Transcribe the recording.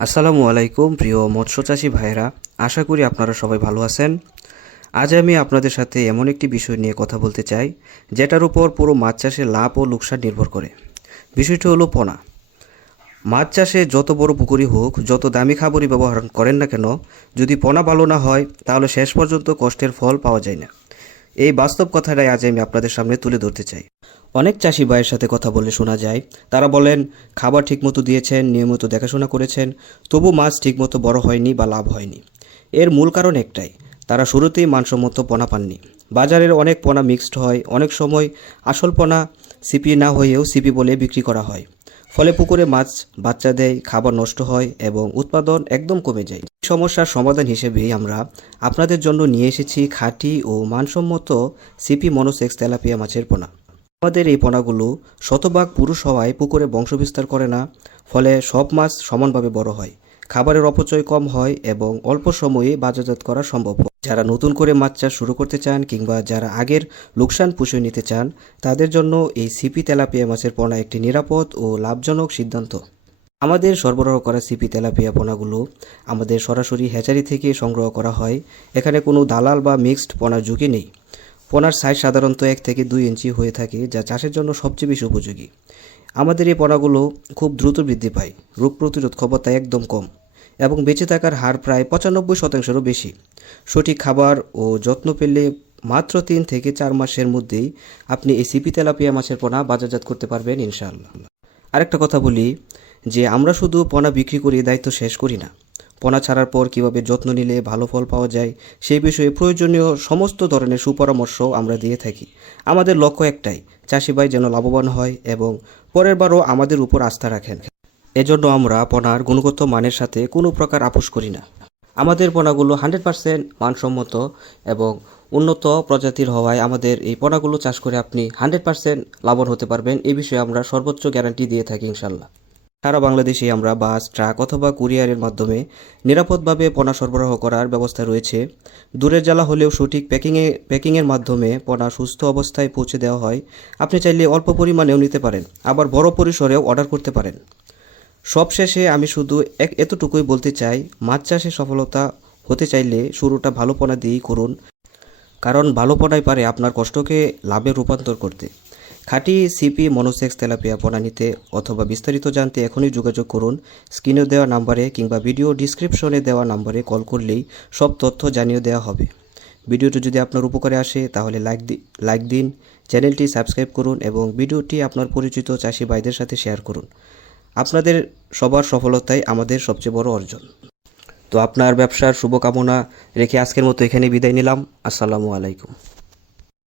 আসসালামু আলাইকুম প্রিয় মৎস্য চাষী ভাইয়েরা, আশা করি আপনারা সবাই ভালো আছেন। আজ আমি আপনাদের সাথে এমন একটি বিষয় নিয়ে কথা বলতে চাই যেটার উপর পুরো মাছ চাষে লাভ ও লোকসান নির্ভর করে। বিষয়টি হলো পোনা। মাছ চাষে যত বড় পুকুরি হোক, যত দামি খাবারই ব্যবহার করেন না কেন, যদি পোনা ভালো না হয় তাহলে শেষ পর্যন্ত কষ্টের ফল পাওয়া যায় না। এই বাস্তব কথাটাই আজ আমি আপনাদের সামনে তুলে ধরতে চাই। অনেক চাষি ভাইয়ের সাথে কথা বলে শোনা যায়, তারা বলেন খাবার ঠিকমতো দিয়েছেন, নিয়মিত দেখাশোনা করেছেন, তবু মাছ ঠিকমতো বড় হয়নি বা লাভ হয়নি। এর মূল কারণ একটাই, তারা শুরুতেই মানসম্মত পোনা পাননি। বাজারের অনেক পোনা মিক্সড হয়, অনেক সময় আসল পোনা সিপি না হয়েও সিপি বলে বিক্রি করা হয়। ফলে পুকুরে মাছ বাচ্চা দেয়, খাবার নষ্ট হয় এবং উৎপাদন একদম কমে যায়। এই সমস্যার সমাধান হিসেবেই আমরা আপনাদের জন্য নিয়ে এসেছি খাঁটি ও মানসম্মত সিপি মনোসেক্স তেলাপিয়া মাছের পোনা। আমাদের এই পোনাগুলো শতভাগ পুরুষ হওয়ায় পুকুরে বংশবিস্তার করে না, ফলে সব মাছ সমানভাবে বড় হয়, খাবারের অপচয় কম হয় এবং অল্প সময়ে বাজারজাত করা সম্ভব হয়। যারা নতুন করে মাছ চাষ শুরু করতে চান কিংবা যারা আগের লোকসান পুষিয়ে নিতে চান, তাদের জন্য এই সিপি তেলাপিয়া মাছের পোনা একটি নিরাপদ ও লাভজনক সিদ্ধান্ত। আমাদের সরবরাহ করা সিপি তেলাপিয়া পোনাগুলো আমাদের সরাসরি হ্যাচারি থেকে সংগ্রহ করা হয়। এখানে কোনো দালাল বা মিক্সড পোনার ঝুঁকি নেই। পোনার সাইজ সাধারণত 1 থেকে 2 ইঞ্চি হয়ে থাকে, যা চাষের জন্য সবচেয়ে বেশি উপযোগী। আমাদের এই পোনাগুলো খুব দ্রুত বৃদ্ধি পায়, রোগ প্রতিরোধ ক্ষমতা একদম কম এবং বেঁচে থাকার হার প্রায় 95%-এরও বেশি। সঠিক খাবার ও যত্ন পেলে মাত্র 3 থেকে 4 মাসের মধ্যেই আপনি এই সিপি তেলাপিয়া মাছের পোনা বাজারজাত করতে পারবেন ইনশাআল্লাহ। আরেকটা কথা বলি যে আমরা শুধু পোনা বিক্রি করে দায়িত্ব শেষ করি না। পোনা ছাড়ার পর কীভাবে যত্ন নিলে ভালো ফল পাওয়া যায় সেই বিষয়ে প্রয়োজনীয় সমস্ত ধরনের সুপরামর্শ আমরা দিয়ে থাকি। আমাদের লক্ষ্য একটাই, চাষি ভাই যেন লাভবান হয় এবং পরের বারও আমাদের উপর আস্থা রাখেন। এজন্য আমরা পোনার গুণগত মানের সাথে কোনো প্রকার আপোষ করি না। আমাদের পোনাগুলো 100% মানসম্মত এবং উন্নত প্রজাতির হওয়ায় আমাদের এই পোনাগুলো চাষ করে আপনি 100% লাভবান হতে পারবেন। এই বিষয়ে আমরা সর্বোচ্চ গ্যারান্টি দিয়ে থাকি ইনশাল্লাহ। সারা বাংলাদেশে আমরা বাস, ট্রাক অথবা কুরিয়ারের মাধ্যমে নিরাপদভাবে পোনা সরবরাহ করার ব্যবস্থা রয়েছে। দূরের জেলা হলেও সঠিক প্যাকিংয়ের মাধ্যমে পোনা সুস্থ অবস্থায় পৌঁছে দেওয়া হয়। আপনি চাইলে অল্প পরিমাণেও নিতে পারেন, আবার বড় পরিসরেও অর্ডার করতে পারেন। সবশেষে আমি শুধু এতটুকুই বলতে চাই, মাছ চাষে সফলতা হতে চাইলে শুরুটা ভালো পোনা দিয়েই করুন, কারণ ভালো পোনাই পারে আপনার কষ্টকে লাভে রূপান্তর করতে। খাঁটি সিপি মনোসেক্স তেলাপিয়া পোনা নিতে অথবা বিস্তারিত জানতে এখনই যোগাযোগ করুন। স্ক্রিনে দেওয়া নাম্বারে কিংবা ভিডিও ডিসক্রিপশনে দেওয়া নাম্বারে কল করলেই সব তথ্য জানিয়ে দেওয়া হবে। ভিডিওটি যদি আপনার উপকারে আসে তাহলে লাইক দিন, চ্যানেলটি সাবস্ক্রাইব করুন এবং ভিডিওটি আপনার পরিচিত চাষি ভাইদের সাথে শেয়ার করুন। আপনাদের সবার সফলতাই আমাদের সবচেয়ে বড় অর্জন। তো আপনার ব্যবসার শুভকামনা রেখে আজকের মতো এখানে বিদায় নিলাম। আসসালামু আলাইকুম।